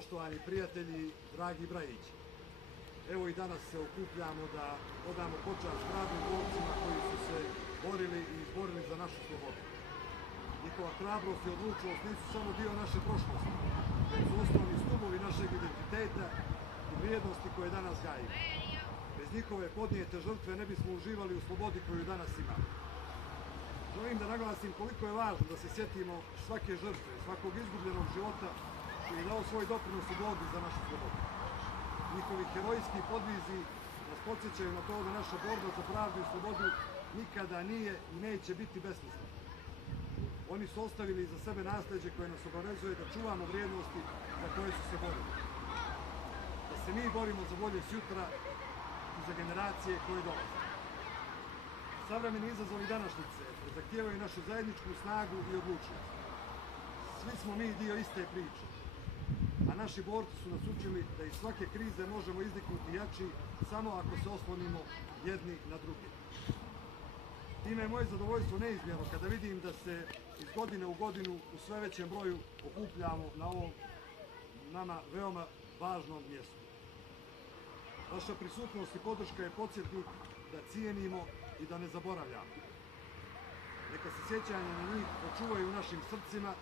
Poštovani prijatelji, dragi brajići, evo i danas se okupljamo da odamo počast hrabrim borcima koji su se borili i izborili za našu slobodu. Njihova hrabrost i odlučnost nisu samo dio naše prošlosti, već su osnovni stubovi našeg identiteta i vrijednosti koje danas gajimo. Bez njihove podnijete žrtve ne bismo uživali u slobodi koju danas imamo. Želim da naglasim koliko je važno da se sjetimo svake žrtve, svakog izgubljenog života koji je dao svoj doprinos u borbi za našu slobodu. Njihovi herojski podvizi nas podsjećaju na to da naša borba za pravdu i slobodu nikada nije i neće biti besmislena. Oni su ostavili iza sebe nasleđe koje nas obavezuje da čuvamo vrijednosti za koje su se borili. Da se mi borimo za bolje sutra i za generacije koje dolaze. Savremeni izazovi današnjice zahtijevaju našu zajedničku snagu i odlučnost. Svi smo mi dio iste priče, a naši borci su nas učili da iz svake krize možemo izniknuti jači samo ako se oslonimo jedni na druge. Time je moje zadovoljstvo neizmjerno kada vidim da se iz godine u godinu u sve većem broju okupljamo na ovom nama veoma važnom mjestu. Vaša prisutnost i podrška je podsjetnik da cijenimo i da ne zaboravljamo. Neka se sjećanje na njih očuvaju u našim srcima,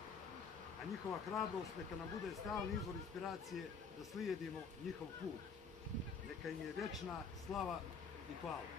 a njihova hrabrost neka nam bude stalni izvor inspiracije da slijedimo njihov put. Neka im je vječna slava i hvala.